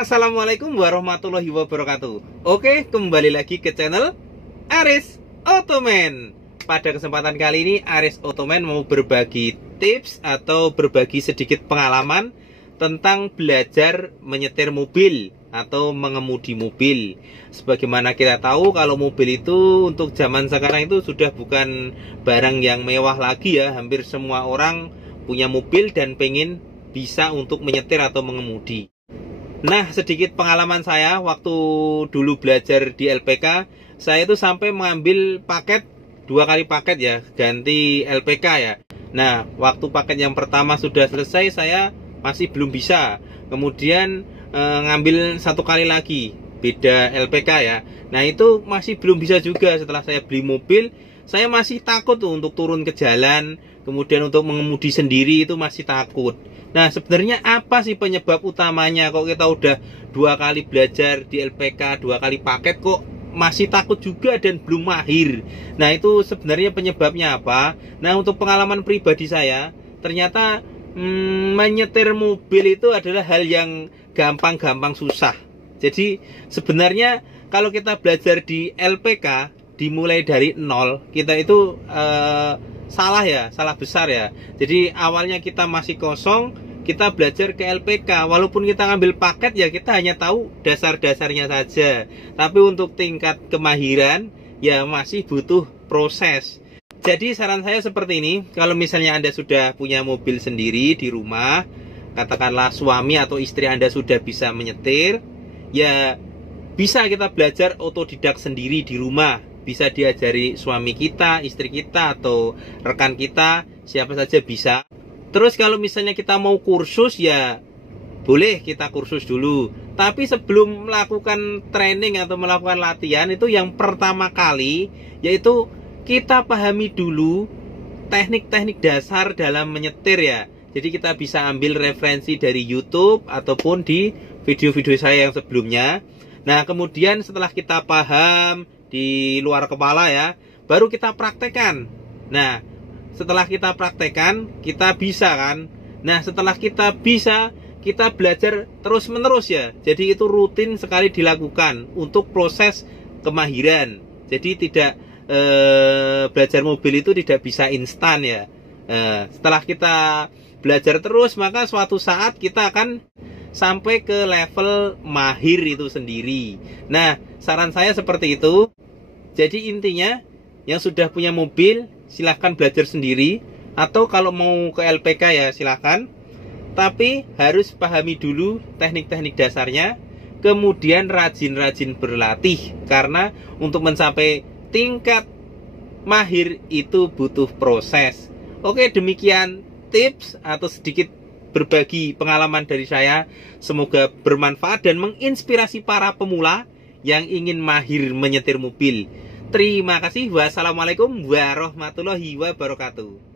Assalamualaikum warahmatullahi wabarakatuh. Oke, kembali lagi ke channel Aris Ottoman. Pada kesempatan kali ini Aris Ottoman mau berbagi tips atau berbagi sedikit pengalaman tentang belajar menyetir mobil atau mengemudi mobil. Sebagaimana kita tahu, kalau mobil itu untuk zaman sekarang itu sudah bukan barang yang mewah lagi ya. Hampir semua orang punya mobil dan pengen bisa untuk menyetir atau mengemudi. Nah, sedikit pengalaman saya waktu dulu belajar di LPK, saya itu sampai mengambil paket 2 kali paket ya, ganti LPK ya. Nah, waktu paket yang pertama sudah selesai, saya masih belum bisa. Kemudian ngambil 1 kali lagi, beda LPK ya. Nah, itu masih belum bisa juga. Setelah saya beli mobil, saya masih takut tuh untuk turun ke jalan. Kemudian untuk mengemudi sendiri itu masih takut. Nah, sebenarnya apa sih penyebab utamanya? Kok kita udah 2 kali belajar di LPK, 2 kali paket kok masih takut juga dan belum mahir? Nah, itu sebenarnya penyebabnya apa? Nah, untuk pengalaman pribadi saya, ternyata menyetir mobil itu adalah hal yang gampang-gampang susah. Jadi sebenarnya kalau kita belajar di LPK, dimulai dari nol, kita itu salah ya, salah besar ya. Jadi awalnya kita masih kosong, kita belajar ke LPK. Walaupun kita ngambil paket ya, kita hanya tahu dasar-dasarnya saja. Tapi untuk tingkat kemahiran ya masih butuh proses. Jadi saran saya seperti ini, kalau misalnya Anda sudah punya mobil sendiri di rumah, katakanlah suami atau istri Anda sudah bisa menyetir, ya bisa kita belajar otodidak sendiri di rumah. Bisa diajari suami kita, istri kita, atau rekan kita, siapa saja bisa. Terus kalau misalnya kita mau kursus, ya boleh kita kursus dulu. Tapi sebelum melakukan training atau melakukan latihan, itu yang pertama kali, yaitu kita pahami dulu teknik-teknik dasar dalam menyetir ya. Jadi kita bisa ambil referensi dari YouTube ataupun di video-video saya yang sebelumnya. Nah, kemudian setelah kita paham di luar kepala ya, baru kita praktekkan. Nah, setelah kita praktekkan, kita bisa kan. Nah, setelah kita bisa, kita belajar terus menerus ya. Jadi itu rutin sekali dilakukan untuk proses kemahiran. Jadi tidak belajar mobil itu tidak bisa instan ya. Setelah kita belajar terus, maka suatu saat kita akan sampai ke level mahir itu sendiri. Nah, saran saya seperti itu. Jadi intinya, yang sudah punya mobil silahkan belajar sendiri, atau kalau mau ke LPK ya silahkan. Tapi harus pahami dulu teknik-teknik dasarnya, kemudian rajin-rajin berlatih. Karena untuk mencapai tingkat mahir itu butuh proses. Oke, demikian tips atau sedikit berbagi pengalaman dari saya. Semoga bermanfaat dan menginspirasi para pemula yang ingin mahir menyetir mobil. Terima kasih. Wassalamualaikum warahmatullahi wabarakatuh.